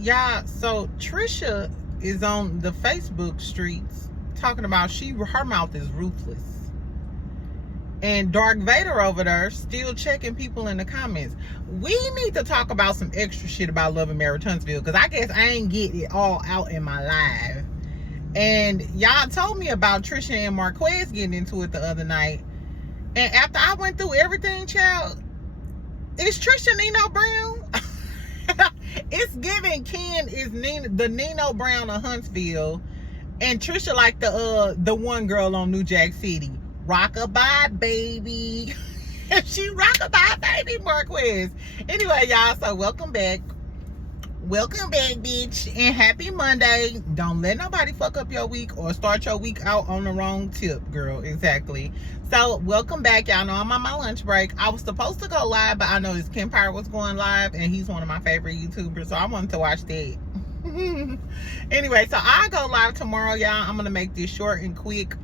Y'all, so Trisha is on the Facebook streets talking about her mouth is ruthless. And Dark Vader over there still checking people in the comments. We need to talk about some extra shit about Love and Marriage Huntsville, because I guess I ain't get it all out in my live. And y'all told me about Trisha and Marquez getting into it the other night. And after I went through everything, child, is Trisha Nino Brown? It's giving Ken is the Nino Brown of Huntsville, and Trisha like the one girl on New Jack City. Rockabye baby. She rockabye baby Marquez. Anyway, y'all, so welcome back. Welcome back, bitch, and happy Monday. Don't let nobody fuck up your week or start your week out on the wrong tip, girl. Exactly. So welcome back. Y'all know I'm on my lunch break. I was supposed to go live, but I noticed Kempire was going live, and he's one of my favorite YouTubers, so I wanted to watch that. Anyway, so I go live tomorrow, y'all. I'm gonna make this short and quick.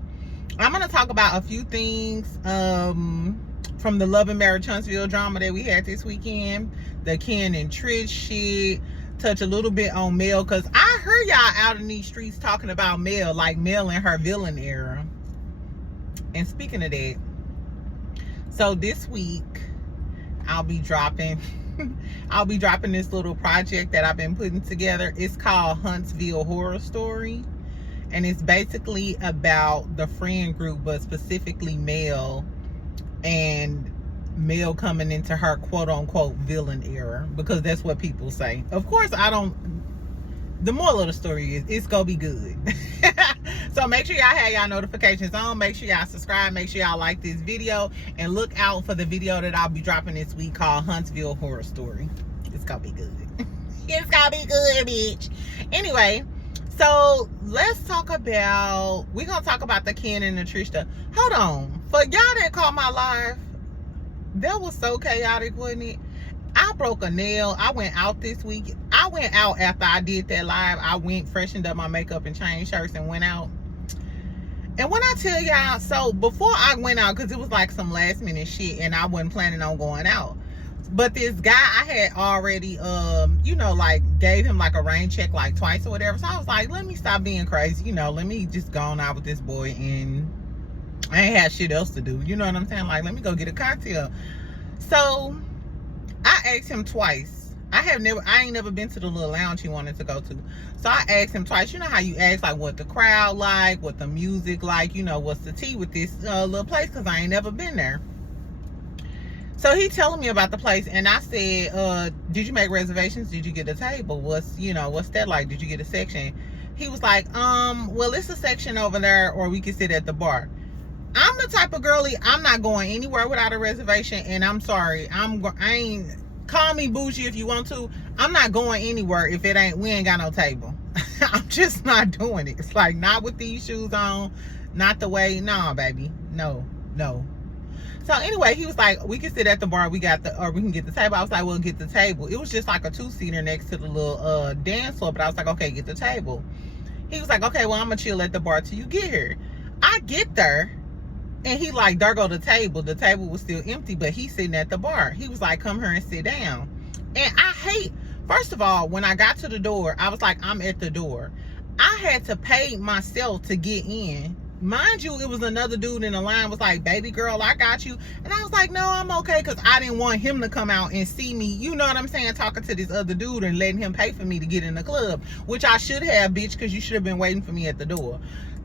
I'm gonna talk about a few things from the Love and Marriage Huntsville drama that we had this weekend, the Ken and Trish shit. Touch a little bit on Mel, because I heard y'all out in these streets talking about Mel, like Mel in her villain era. And speaking of that, so this week I'll be dropping this little project that I've been putting together. It's called Huntsville Horror Story, and it's basically about the friend group, but specifically Mel, and Mel coming into her quote-unquote villain era, because that's what people say. Of course, the moral of the story is it's gonna be good. So make sure y'all have y'all notifications on. Make sure y'all subscribe. Make sure y'all like this video, and look out for the video that I'll be dropping this week called Huntsville Horror Story. It's gonna be good. It's gonna be good, bitch. Anyway, so we're gonna talk about the Ken and the Trisha. Hold on, for y'all that caught my live, that was so chaotic, wasn't it? I broke a nail. I went out this week. I went out after I did that live. I went, freshened up my makeup and changed shirts and went out. And when I tell y'all, so before I went out, because it was like some last minute shit and I wasn't planning on going out. But this guy, I had already, like gave him like a rain check like twice or whatever. So I was like, let me stop being crazy. Let me just go on out with this boy, and I ain't had shit else to do. You know what I'm saying? Like, let me go get a cocktail. So I asked him twice. I ain't never been to the little lounge he wanted to go to. So I asked him twice. You know how you ask like what the crowd like, what the music like, what's the tea with this little place, because I ain't never been there. So he telling me about the place, and I said, did you make reservations? Did you get a table? What's that like? Did you get a section? He was like, well, it's a section over there, or we can sit at the bar. I'm the type of girly, I'm not going anywhere without a reservation, and I'm sorry, call me bougie if you want to. I'm not going anywhere if we ain't got no table. I'm just not doing it. It's like, not with these shoes on, not the way, nah, baby, no. So anyway, he was like, we can sit at the bar, or we can get the table. I was like, well, get the table. It was just like a 2-seater next to the little dance floor, but I was like, okay, get the table. He was like, okay, well, I'm gonna chill at the bar till you get here. I get there, and he like, there go the table. The table was still empty, but he's sitting at the bar. He was like, come here and sit down. And first of all, when I got to the door, I was like, I'm at the door. I had to pay myself to get in. Mind you, it was another dude in the line was like, baby girl, I got you. And I was like, no, I'm okay, because I didn't want him to come out and see me, you know what I'm saying, talking to this other dude and letting him pay for me to get in the club, which I should have, bitch, because you should have been waiting for me at the door.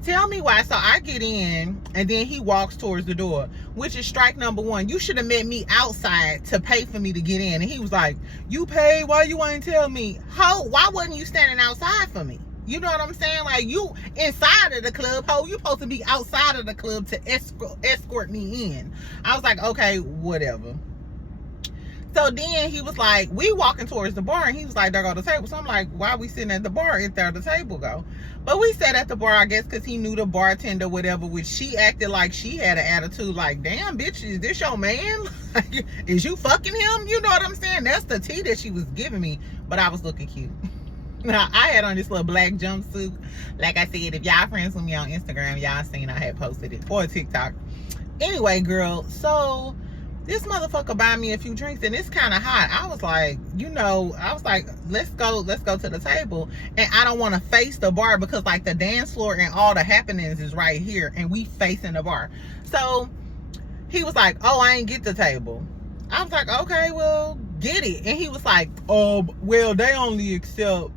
Tell me why. So I get in, and then he walks towards the door, which is strike number one. You should have met me outside to pay for me to get in. And he was like, you paid? Why you ain't tell me? Ho, why wasn't you standing outside for me? You know what I'm saying? Like, you inside of the club, ho, you supposed to be outside of the club to escort me in. I was like, okay, whatever. So then he was like, we walking towards the bar, and he was like, there go the table. So I'm like, why are we sitting at the bar if there the table go? But we sat at the bar, I guess, because he knew the bartender, whatever, which she acted like she had an attitude like, damn, bitch, is this your man? Like, is you fucking him? You know what I'm saying? That's the tea that she was giving me, but I was looking cute. Now, I had on this little black jumpsuit. Like I said, if y'all friends with me on Instagram, y'all seen I had posted it, or TikTok. Anyway, girl, so this motherfucker buy me a few drinks and it's kind of hot. I was like, let's go to the table. And I don't want to face the bar because like the dance floor and all the happenings is right here and we facing the bar. So he was like, oh, I ain't get the table. I was like, okay, well, get it. And he was like, oh, well, they only accept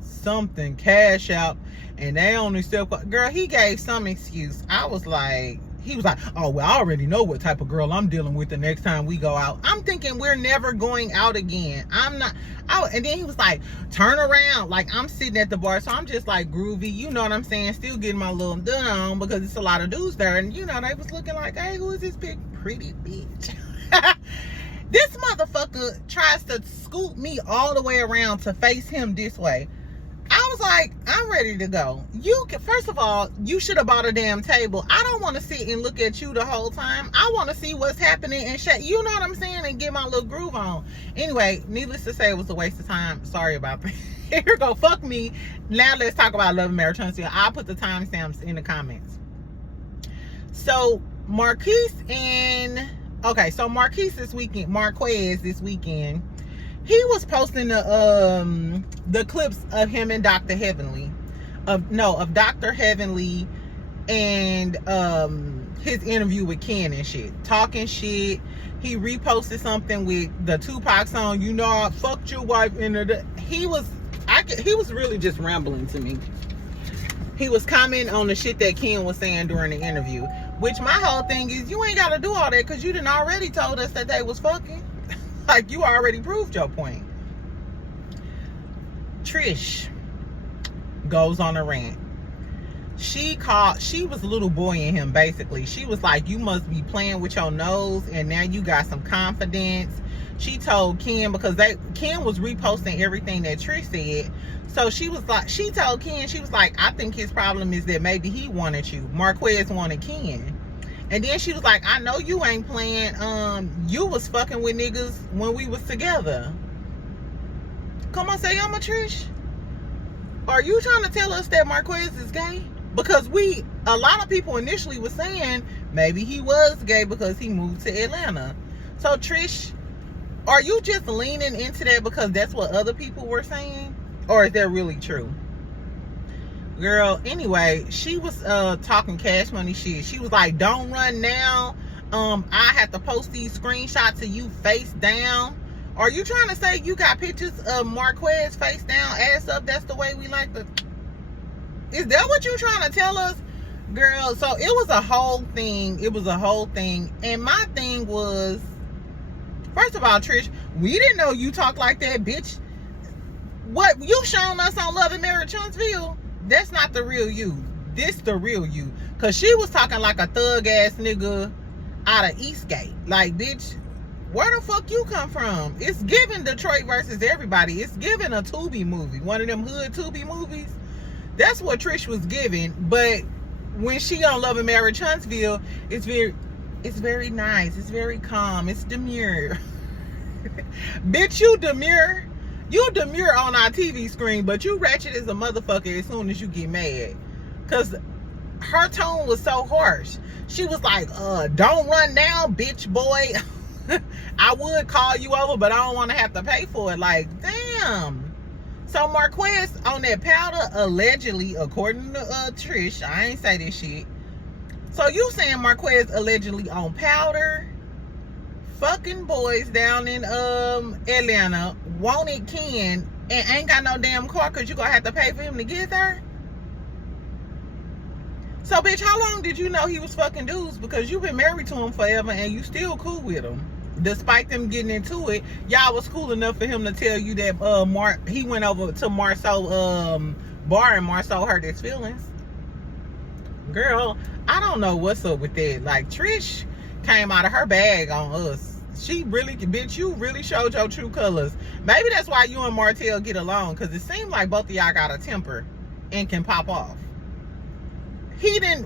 something, cash out, and they only accept, girl, he gave some excuse. I was like, he was like, oh, well, I already know what type of girl I'm dealing with the next time we go out. I'm thinking we're never going out again. I'm not out. And then he was like, turn around. Like, I'm sitting at the bar, so I'm just like groovy, you know what I'm saying? Still getting my little done on because it's a lot of dudes there. And, you know, they was looking like, hey, who is this big, pretty bitch? This motherfucker tries to scoot me all the way around to face him this way. I was like, I'm ready to go. First of all, you should have bought a damn table. I don't want to sit and look at you the whole time. I want to see what's happening and shit. You know what I'm saying? And get my little groove on. Anyway, needless to say, it was a waste of time. Sorry about that. Here go, fuck me. Now let's talk about Love and Marriage Huntsville. I'll put the timestamps in the comments. So Marquez this weekend, he was posting the clips of him and Dr. Heavenly, of Dr. Heavenly and his interview with Ken and shit, talking shit. He reposted something with the Tupac song, you know, I fucked your wife. He was really just rambling to me. He was commenting on the shit that Ken was saying during the interview, which my whole thing is, you ain't got to do all that because you done already told us that they was fucking. Like, you already proved your point. Trish goes on a rant. She was little boying him, basically. She was like, you must be playing with your nose and now you got some confidence. She told Ken, because Ken was reposting everything that Trish said. So she told Ken, she was like, I think his problem is that maybe he wanted you. Marquez wanted Ken. And then she was like, I know you ain't playing. You was fucking with niggas when we was together. Come on, say I'm a Trish. Are you trying to tell us that Marquez is gay? Because a lot of people initially were saying maybe he was gay because he moved to Atlanta. So Trish, are you just leaning into that because that's what other people were saying? Or is that really true? Girl, anyway, she was talking Cash Money shit. She was like, don't run now. I have to post these screenshots of you face down. Are you trying to say you got pictures of Marquez face down, ass up? That's the way we like to... Is that what you trying to tell us? Girl, so it was a whole thing. And my thing was, first of all, Trish, we didn't know you talk like that, bitch. What you shown us on Love and Marriage Huntsville, that's not the real you. This the real you. Because she was talking like a thug ass nigga out of Eastgate. Like, bitch, where the fuck you come from? It's giving Detroit versus everybody. It's giving a Tubi movie. One of them hood Tubi movies. That's what Trish was giving. But when she on Love and Marriage Huntsville, it's very nice. It's very calm. It's demure. Bitch, you demure. You demure on our TV screen, but you ratchet as a motherfucker as soon as you get mad. Because her tone was so harsh. She was like, don't run now, bitch boy. I would call you over, but I don't want to have to pay for it. Like, damn. So Marquez on that powder, allegedly, according to Trish, I ain't say this shit. So you saying Marquez allegedly on powder, fucking boys down in Atlanta, wanted Ken, and ain't got no damn car because you gonna have to pay for him to get there? So bitch, how long did you know he was fucking dudes? Because you've been married to him forever and you still cool with him. Despite them getting into it, y'all was cool enough for him to tell you that he went over to Marceau bar and Marceau hurt his feelings. Girl, I don't know what's up with that. Like, Trish came out of her bag on us. She really, bitch, you really showed your true colors. Maybe that's why you and Martell get along, because it seemed like both of y'all got a temper and can pop off.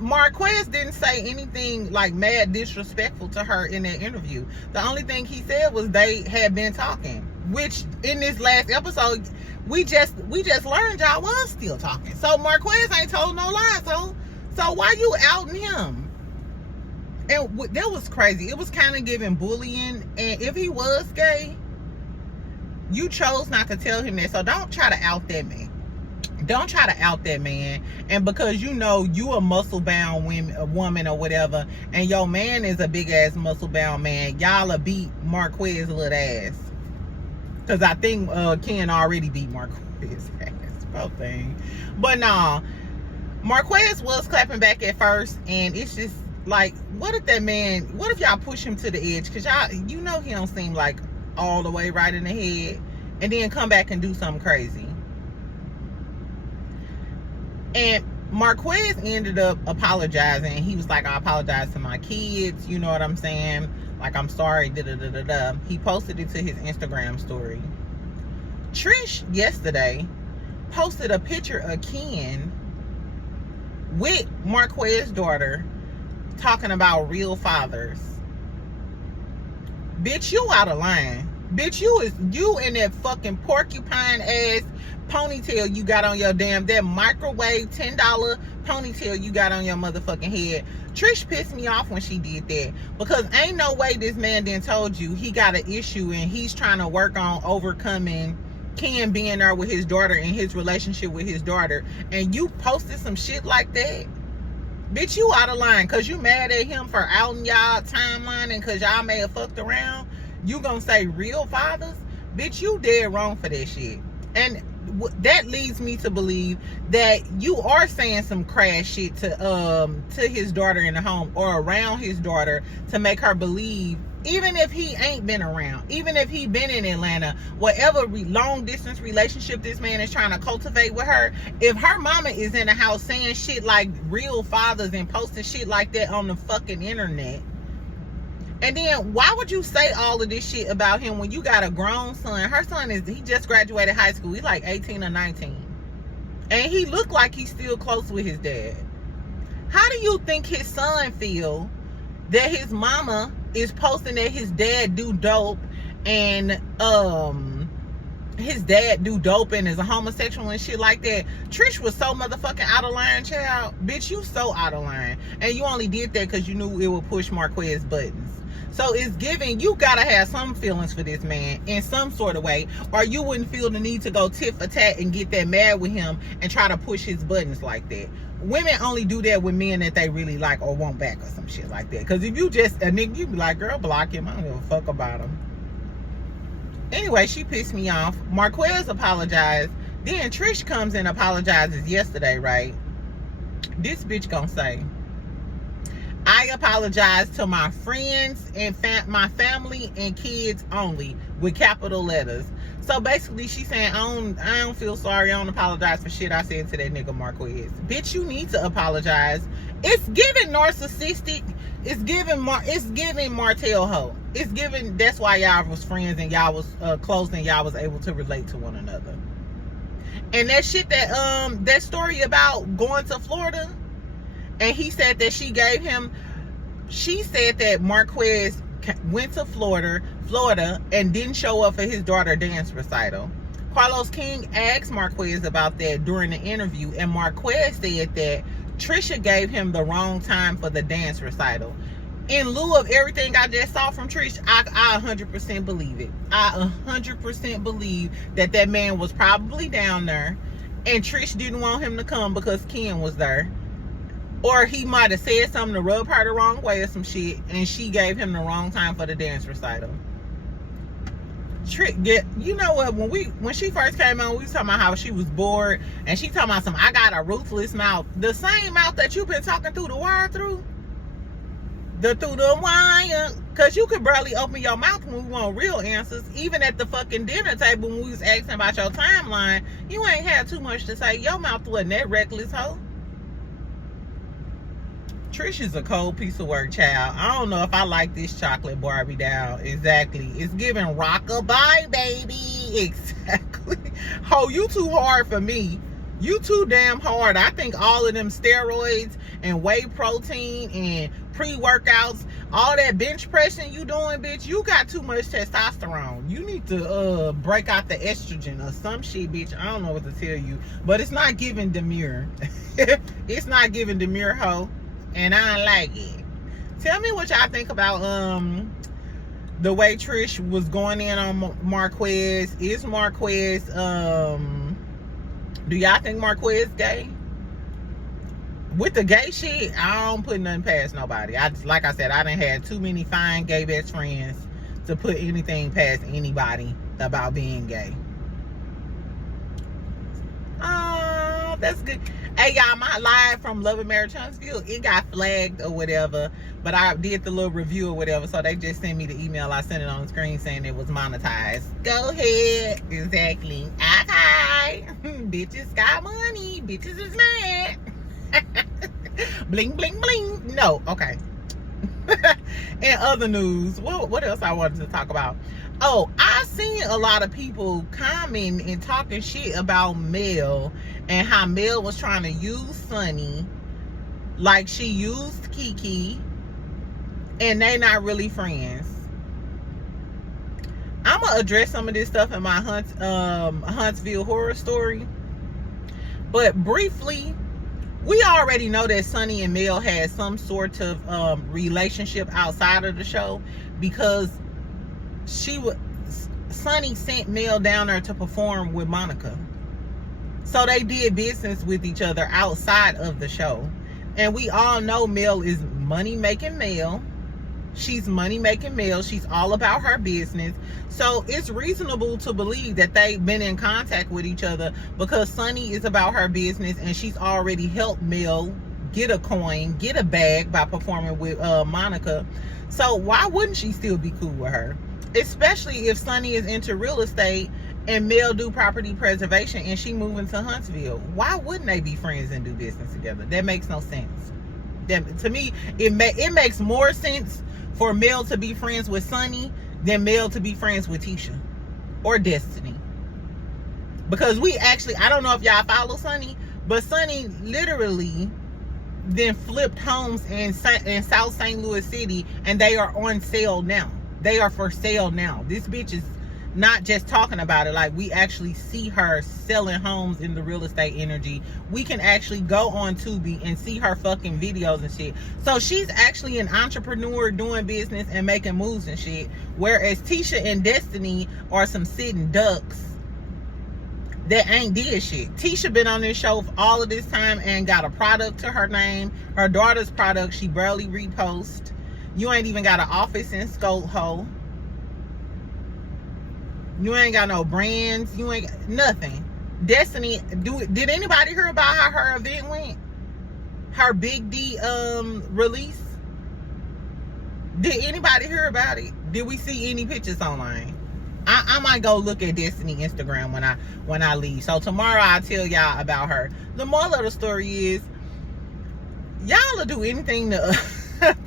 Marquez didn't say anything like mad disrespectful to her in that interview. The only thing he said was they had been talking, which in this last episode, we just learned y'all was still talking. So Marquez ain't told no lies, so why you outing him? And that was crazy. It was kind of giving bullying. And if he was gay, you chose not to tell him that. So don't try to out that man. Don't try to out that man. And because you know you a muscle-bound woman or whatever, and your man is a big-ass muscle-bound man, y'all will beat Marquez little ass. Because I think Ken already beat Marquez ass. Poor thing. But nah, Marquez was clapping back at first, and it's just like, what if y'all push him to the edge? Because y'all, you know he don't seem like all the way right in the head, and then come back and do something crazy. And Marquez ended up apologizing. He was like, I apologize to my kids, you know what I'm saying? Like, I'm sorry, da-da-da-da-da. He posted it to his Instagram story. Trish, yesterday, posted a picture of Ken with Marquez's daughter talking about real fathers. Bitch, you out of line. Bitch, you in that fucking porcupine ass ponytail you got on your that microwave $10 ponytail you got on your motherfucking head. Trish pissed me off when she did that, because ain't no way this man then told you he got an issue and he's trying to work on overcoming Ken being there with his daughter and his relationship with his daughter, and you posted some shit like that. Bitch, you out of line because you mad at him for outing y'all timeline, and because y'all may have fucked around, you gonna say real fathers? Bitch, you dead wrong for that shit. And that leads me to believe that you are saying some crass shit to his daughter in the home or around his daughter to make her believe, even if he ain't been around, even if he been in Atlanta, whatever long distance relationship this man is trying to cultivate with her, if her mama is in the house saying shit like real fathers and posting shit like that on the fucking internet, and then why would you say all of this shit about him when you got a grown son? Her son he just graduated high school. He's like 18 or 19. And he looked like he's still close with his dad. How do you think his son feel that his mama is posting that his dad do dope and his dad do dope and is a homosexual and shit like that? Trish was so motherfucking out of line, child. Bitch, you so out of line. And you only did that because you knew it would push Marquez buttons. So it's giving, you gotta have some feelings for this man in some sort of way, or you wouldn't feel the need to go tit for tat and get that mad with him and try to push his buttons like that. Women only do that with men that they really like or want back or some shit like that. Because if you just a nigga, you be like, girl, block him. I don't give a fuck about him. Anyway, she pissed me off. Marquez apologized. Then Trish comes and apologizes yesterday, right? This bitch gonna say, I apologize to my friends and my family and kids only, with capital letters. So basically she's saying, I don't feel sorry. I don't apologize for shit I said to that nigga Marquez. Bitch, you need to apologize. It's giving narcissistic. It's giving Martell hoe. It's giving, that's why y'all was friends and y'all was close and y'all was able to relate to one another. And that shit that story about going to Florida, and he said that she said that Marquez went to Florida and didn't show up for his daughter's dance recital. Carlos King asked Marquez about that during the interview, and Marquez said that Trisha gave him the wrong time for the dance recital. In lieu of everything I just saw from Trish, I 100% believe it. I 100% believe that man was probably down there and Trish didn't want him to come because Ken was there. Or he might have said something to rub her the wrong way or some shit, and she gave him the wrong time for the dance recital. You know what? When she first came on, we was talking about how she was bored, and she talking about I got a ruthless mouth. The same mouth that you've been talking through the wire through. Through the wire. Because you could barely open your mouth when we want real answers. Even at the fucking dinner table when we was asking about your timeline, you ain't had too much to say. Your mouth wasn't that reckless, hoe. Trish is a cold piece of work, child. I don't know if I like this chocolate Barbie doll. Exactly. It's giving rockabye, baby. Exactly. Oh, you too hard for me. You too damn hard. I think all of them steroids and whey protein and pre-workouts, all that bench pressing you doing, bitch, you got too much testosterone. You need to break out the estrogen or some shit, bitch. I don't know what to tell you. But it's not giving demure. It's not giving demure, hoe. And I don't like it. Tell me what y'all think about the way Trish was going in on Marquez. Is Marquez do y'all think Marquez gay? With the gay shit, I don't put nothing past nobody. Like I said, I done had too many fine gay best friends to put anything past anybody about being gay. Oh, that's good. Hey, y'all, my live from Love and Marriage Huntsville, it got flagged or whatever, but I did the little review or whatever, so they just sent me the email. I sent it on the screen saying it was monetized. Go ahead. Exactly. Okay. Bitches got money. Bitches is mad. Bling, bling, bling. No, okay. In other news, what else I wanted to talk about? Oh, I seen a lot of people commenting and talking shit about Mel and how Mel was trying to use Sunni like she used Kiki, and they not really friends. I'm gonna address some of this stuff in my Huntsville horror story, but briefly, we already know that Sunni and Mel had some sort of relationship outside of the show, because Sunni sent Mel down there to perform with Monica. So they did business with each other outside of the show. And we all know Mel is money-making Mel. She's money-making Mel. She's all about her business. So it's reasonable to believe that they've been in contact with each other, because Sunni is about her business and she's already helped Mel get a coin, get a bag by performing with Monica. So why wouldn't she still be cool with her? Especially if Sunni is into real estate and Mel do property preservation and she moving to Huntsville. Why wouldn't they be friends and do business together? That makes no sense. To me, it makes more sense for Mel to be friends with Sunni than Mel to be friends with Tisha or Destiny. Because I don't know if y'all follow Sunni, but Sunni literally then flipped homes in South St. Louis City, and they are on sale now. They are for sale now. This bitch is not just talking about it. Like, we actually see her selling homes in the real estate energy. We can actually go on Tubi and see her fucking videos and shit. So she's actually an entrepreneur doing business and making moves and shit. Whereas Tisha and Destiny are some sitting ducks that ain't did shit. Tisha been on this show for all of this time and got a product to her name. Her daughter's product, she barely reposts. You ain't even got an office in Scope Ho. You ain't got no brands. You ain't got nothing. Destiny, did anybody hear about how her event went? Her Big D release? Did anybody hear about it? Did we see any pictures online? I might go look at Destiny Instagram when I leave. So tomorrow I'll tell y'all about her. The moral of the story is, y'all will do anything to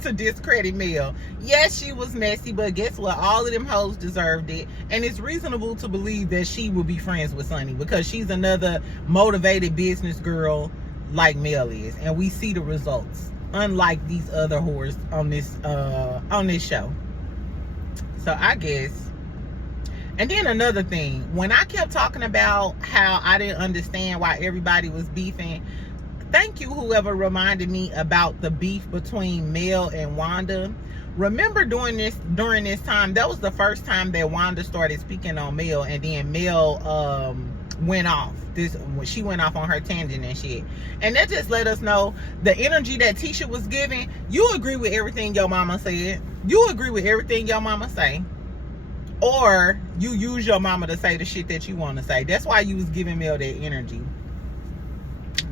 to discredit Mel. Yes, she was messy, but guess what? All of them hoes deserved it. And it's reasonable to believe that she will be friends with Sunni, because she's another motivated business girl like Mel is. And we see the results, unlike these other whores on this show. So I guess. And then another thing, when I kept talking about how I didn't understand why everybody was beefing, thank you whoever reminded me about the beef between Mel and Wanda. Remember during this time, that was the first time that Wanda started speaking on Mel, and then Mel went off. She went off on her tangent and shit. And that just let us know the energy that Tisha was giving. You agree with everything your mama said. You agree with everything your mama say. Or you use your mama to say the shit that you want to say. That's why you was giving Mel that energy.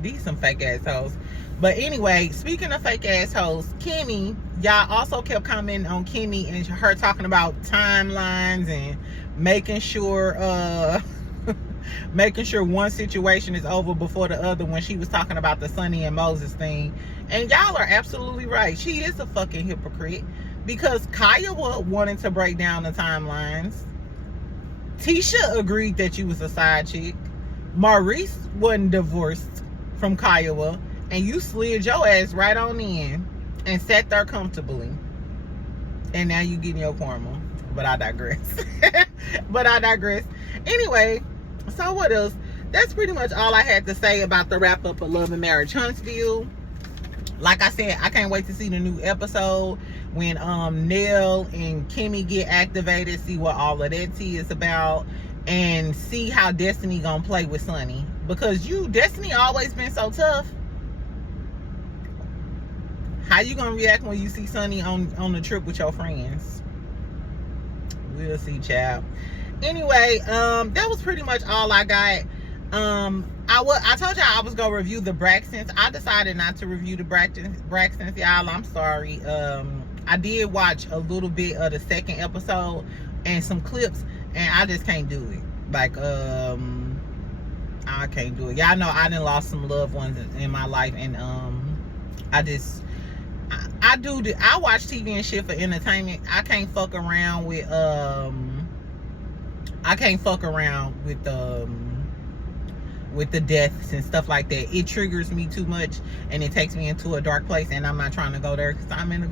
These some fake assholes. But anyway, speaking of fake assholes, Kimmi, y'all also kept commenting on Kimmi and her talking about timelines and making sure one situation is over before the other, when she was talking about the Sunni and Moses thing. And y'all are absolutely right. She is a fucking hypocrite, because Kiowa wanted to break down the timelines. Tisha agreed that you was a side chick. Maurice wasn't divorced from Kiowa, and you slid your ass right on in and sat there comfortably. And now you getting your karma. But I digress. Anyway, so what else? That's pretty much all I had to say about the wrap up of Love and Marriage Huntsville. Like I said, I can't wait to see the new episode. when Nell and Kimmi get activated, see what all of that tea is about, and see how Destiny gonna play with Sunni. Because Destiny always been so tough. How you gonna react when you see Sunni on the trip with your friends? We'll see, child. Anyway, that was pretty much all I got. I told y'all I was gonna review the Braxtons. I decided not to review the Braxtons, y'all. I'm sorry. I did watch a little bit of the second episode and some clips, and I just can't do it. Like, I can't do it. Y'all know I done lost some loved ones in my life, and I watch TV and shit for entertainment. I can't fuck around with the deaths and stuff like that. It triggers me too much, and it takes me into a dark place, and I'm not trying to go there because I'm in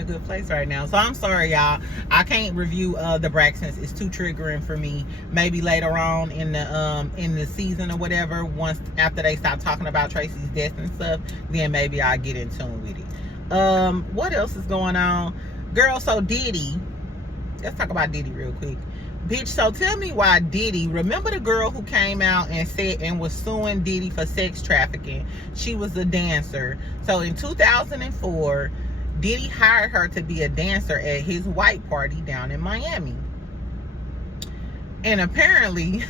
a good place right now. So I'm sorry, y'all. I can't review the Braxtons. It's too triggering for me. Maybe later on in the season or whatever, once after they stop talking about Tracy's death and stuff, then maybe I'll get in tune with it. What else is going on, girl? So Diddy, let's talk about Diddy real quick. Bitch, so tell me why Diddy, remember the girl who came out and said and was suing Diddy for sex trafficking? She was a dancer. So in 2004, Diddy hired her to be a dancer at his white party down in Miami. And apparently,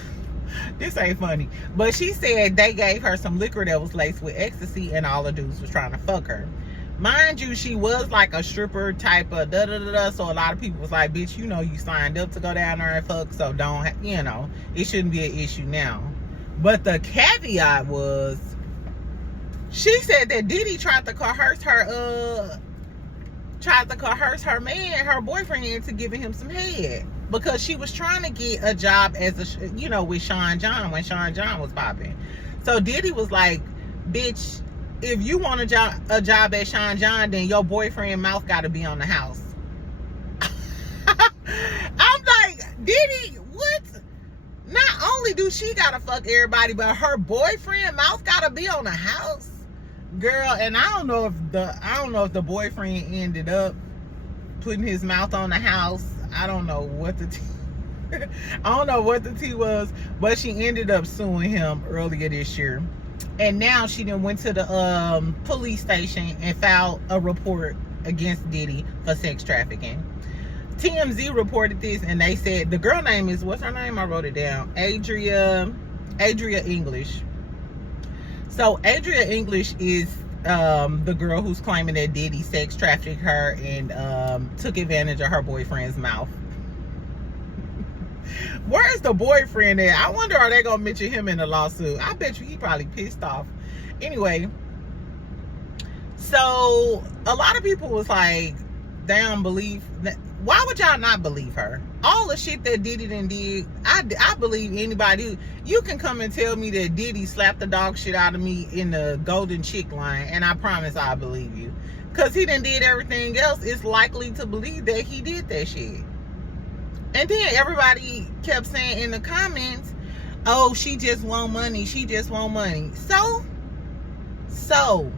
this ain't funny, but she said they gave her some liquor that was laced with ecstasy, and all the dudes was trying to fuck her. Mind you, she was like a stripper type of da-da-da-da, so a lot of people was like, bitch, you know you signed up to go down there and fuck, so don't, you know, it shouldn't be an issue now. But the caveat was, she said that Diddy tried to coerce her man, her boyfriend, into giving him some head, because she was trying to get a job as a, you know, with Sean John when Sean John was popping. So Diddy was like, bitch, if you want a job at Sean John, then your boyfriend mouth got to be on the house. I'm like, Diddy, what? Not only do she got to fuck everybody, but her boyfriend mouth got to be on the house, girl. And I don't know if the boyfriend ended up putting his mouth on the house. I don't know what the tea was, but she ended up suing him earlier this year. And now she done went to the police station and filed a report against Diddy for sex trafficking. TMZ reported this, and they said the girl name is, what's her name? I wrote it down. Adria English. So Adria English is the girl who's claiming that Diddy sex trafficked her and took advantage of her boyfriend's mouth. Where's the boyfriend at? I wonder, are they gonna mention him in the lawsuit? I bet you he probably pissed off. Anyway, so a lot of people was like, they don't believe that. Why would y'all not believe her? All the shit that Diddy done did, I believe anybody. You can come and tell me that Diddy slapped the dog shit out of me in the golden chick line, and I promise I believe you. Because he done did everything else, it's likely to believe that he did that shit. And then everybody kept saying in the comments, oh, she just want money. She just want money. So ho.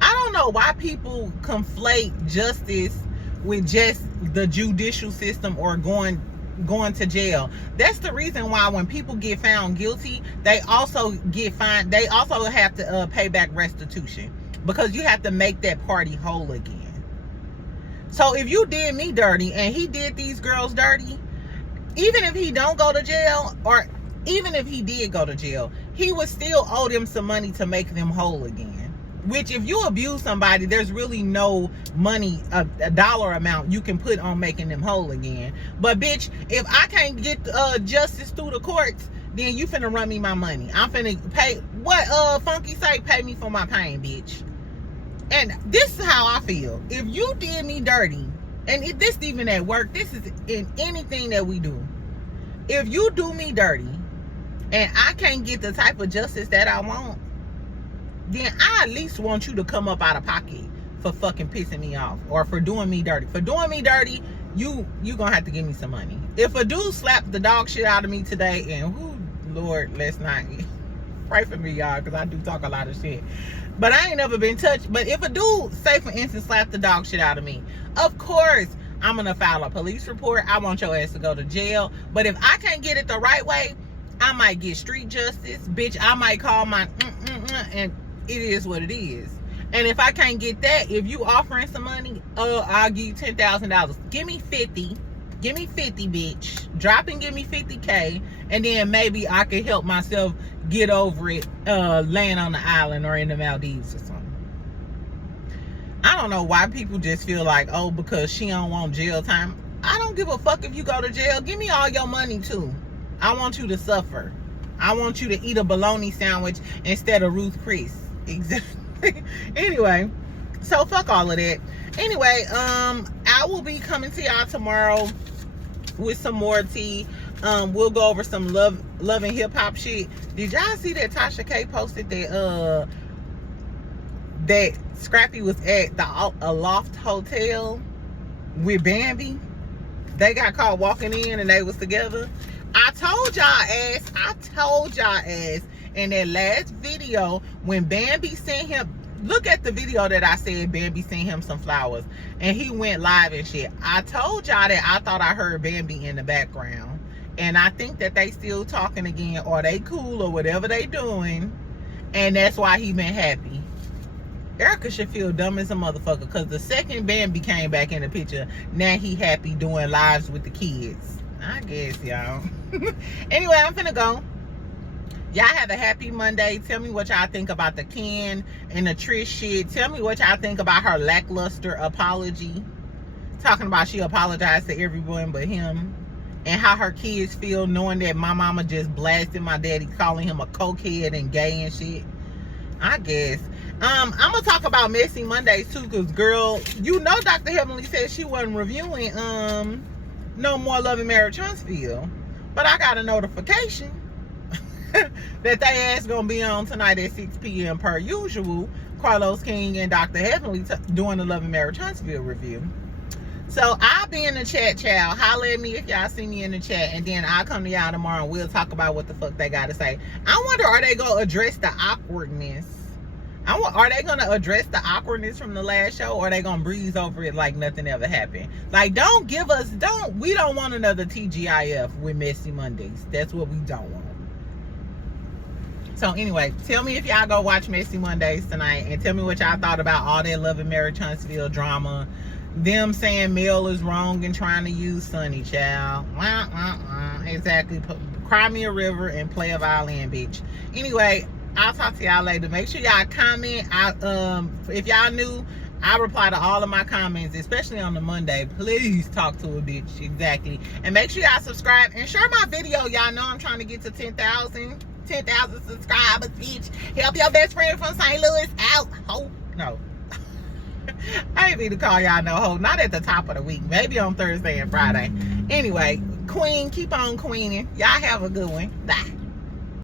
I don't know why people conflate justice with just the judicial system or going to jail. That's the reason why when people get found guilty, they also get fined. They also have to pay back restitution, because you have to make that party whole again. So if you did me dirty and he did these girls dirty, even if he don't go to jail, or even if he did go to jail, he would still owe them some money to make them whole again. Which, if you abuse somebody, there's really no money, a dollar amount you can put on making them whole again. But bitch, if I can't get justice through the courts, then you finna run me my money. I'm finna pay, what Funky say, pay me for my pain, bitch. And this is how I feel. If you did me dirty, and if this even at work, this is in anything that we do. If you do me dirty and I can't get the type of justice that I want, then I at least want you to come up out of pocket for fucking pissing me off, or for doing me dirty. For doing me dirty, you gonna have to give me some money. If a dude slapped the dog shit out of me today, and Lord, let's not. Pray for me, y'all, because I do talk a lot of shit. But I ain't never been touched. But if a dude, say for instance, slap the dog shit out of me, of course I'm gonna file a police report. I want your ass to go to jail. But if I can't get it the right way, I might get street justice, bitch. I might call my and it is what it is. And if I can't get that, if you offering some money, I'll give you $10,000. Give me 50. Give me 50, bitch. Drop and give me 50K, and then maybe I could help myself get over it, laying on the island or in the Maldives or something. I don't know why people just feel like, oh, because she don't want jail time. I don't give a fuck if you go to jail. Give me all your money too. I want you to suffer. I want you to eat a bologna sandwich instead of Ruth Chris. Exactly. Anyway, so fuck all of that. Anyway, I will be coming to y'all tomorrow with some more tea. We'll go over some love and hip hop shit. Did y'all see that Tasha K posted that that Scrappy was at the Aloft Hotel with Bambi? They got caught walking in and they was together. I told y'all ass in that last video when Bambi sent him, look at the video that I said Bambi sent him some flowers and he went live and shit. I told y'all that I thought I heard Bambi in the background, and I think that they still talking again, or they cool, or whatever they doing, and that's why he been happy. Erica should feel dumb as a motherfucker, because the second Bambi came back in the picture, now he happy doing lives with the kids. I guess, y'all. Anyway, I'm finna go. Y'all have a happy Monday. Tell me what y'all think about the Ken and the Trish shit. Tell me what y'all think about her lackluster apology. Talking about she apologized to everyone but him. And how her kids feel knowing that my mama just blasted my daddy, calling him a cokehead and gay and shit. I guess. I'm gonna talk about Messy Mondays too, because girl, you know Dr. Heavenly said she wasn't reviewing No More Love and Marriage Huntsville. But I got a notification that they ass gonna be on tonight at 6 p.m. per usual. Carlos King and Dr. Heavenly doing the Love and Marriage Huntsville review. So I'll be in the chat, child. Holler at me if y'all see me in the chat, and then I'll come to y'all tomorrow and we'll talk about what the fuck they gotta say. I wonder, are they gonna address the awkwardness? Are they gonna address the awkwardness from the last show, or are they gonna breeze over it like nothing ever happened? Like, we don't want another TGIF with Messy Mondays. That's what we don't want. So anyway, tell me if y'all go watch Messy Mondays tonight, and tell me what y'all thought about all that Love and Marriage Huntsville drama. Them saying Mel is wrong and trying to use Sunni, child. Exactly. Cry me a river and play a violin, bitch. Anyway, I'll talk to y'all later. Make sure y'all comment. If y'all new, I reply to all of my comments, especially on the Monday. Please talk to a bitch. Exactly. And make sure y'all subscribe and share my video. Y'all know I'm trying to get to 10,000 subscribers, bitch. Help your best friend from St. Louis out. Ho. No. I ain't need to call y'all no hoe. Not at the top of the week. Maybe on Thursday and Friday. Anyway, queen, keep on queening. Y'all have a good one. Bye.